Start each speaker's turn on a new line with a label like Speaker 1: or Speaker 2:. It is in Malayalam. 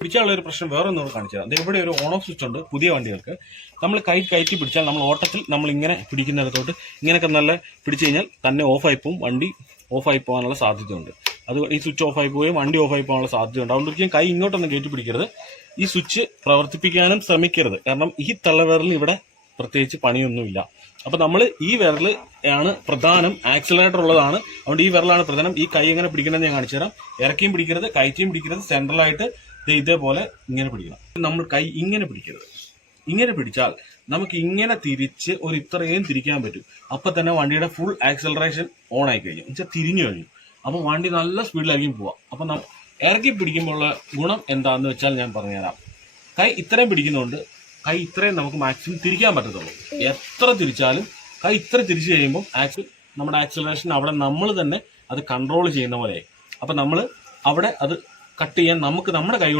Speaker 1: പിടിച്ചാലുള്ള ഒരു പ്രശ്നം വേറെ ഒന്നുകൂടെ കാണിച്ചു. തരാം ദേ ഇവിടെ ഒരു ഓൺ ഓഫ് സ്വിച്ച് ഉണ്ട് പുതിയ വണ്ടികൾക്ക്. നമ്മൾ കൈ കയറ്റി പിടിച്ചാൽ നമ്മൾ ഓട്ടത്തിൽ നമ്മൾ ഇങ്ങനെ പിടിക്കുന്നിടത്തോട്ട് ഇങ്ങനെയൊക്കെ നല്ല പിടിച്ചു കഴിഞ്ഞാൽ തന്നെ ഓഫായി പോവും വണ്ടി ഓഫായി പോകാനുള്ള സാധ്യതയുണ്ട്. അത് ഈ സ്വിച്ച് ഓഫായി പോവുകയും വണ്ടി ഓഫായി പോകാനുള്ള സാധ്യതയുണ്ട്. അതുകൊണ്ട് ഒരിക്കലും കൈ ഇങ്ങോട്ടൊന്നും കയറ്റി പിടിക്കരുത്. ഈ സ്വിച്ച് പ്രവർത്തിപ്പിക്കാനും ശ്രമിക്കരുത്. കാരണം ഈ തള്ളവിരലിന് ഇവിടെ പ്രത്യേകിച്ച് പണിയൊന്നുമില്ല. അപ്പോൾ നമ്മൾ ഈ വിരൽ ആണ് പ്രധാനം ആക്സിലറേറ്റർ ഉള്ളതാണ്. അതുകൊണ്ട് ഈ വിരലാണ് പ്രധാനം. ഈ കൈ എങ്ങനെ പിടിക്കണമെന്ന് ഞാൻ കാണിച്ചു തരാം ഇറക്കിയും പിടിക്കരുത് കയറ്റിയും പിടിക്കരുത് സെൻട്രലായിട്ട് ഇതേപോലെ ഇങ്ങനെ പിടിക്കണം. നമ്മൾ കൈ ഇങ്ങനെ പിടിക്കരുത്. ഇങ്ങനെ പിടിച്ചാൽ നമുക്ക് ഇങ്ങനെ തിരിച്ച് ഒരു ഇത്രയും തിരിക്കാൻ പറ്റും. അപ്പം തന്നെ വണ്ടിയുടെ ഫുൾ ആക്സലറേഷൻ ഓൺ ആയി കഴിഞ്ഞു. എന്നുവെച്ചാൽ തിരിഞ്ഞു കഴിഞ്ഞു. അപ്പം വണ്ടി നല്ല സ്പീഡിലായിരിക്കും പോവാം അപ്പം നമ്മൾ ഇറക്കി പിടിക്കുമ്പോൾ ഉള്ള ഗുണം എന്താന്ന് വെച്ചാൽ ഞാൻ പറഞ്ഞുതരാം. കൈ ഇത്രയും പിടിക്കുന്നതുകൊണ്ട് കൈ ഇത്രയും നമുക്ക് മാക്സിമം തിരിക്കാൻ പറ്റത്തുള്ളൂ. എത്ര തിരിച്ചാലും കൈ ഇത്ര തിരിച്ചു കഴിയുമ്പോൾ ആക്സിൽ നമ്മുടെ ആക്സിലറേഷൻ അവിടെ നമ്മൾ തന്നെ അത് കൺട്രോൾ ചെയ്യുന്ന പോലെ അപ്പം നമ്മൾ അവിടെ അത് കട്ട് ചെയ്യാൻ നമുക്ക് നമ്മുടെ കൈ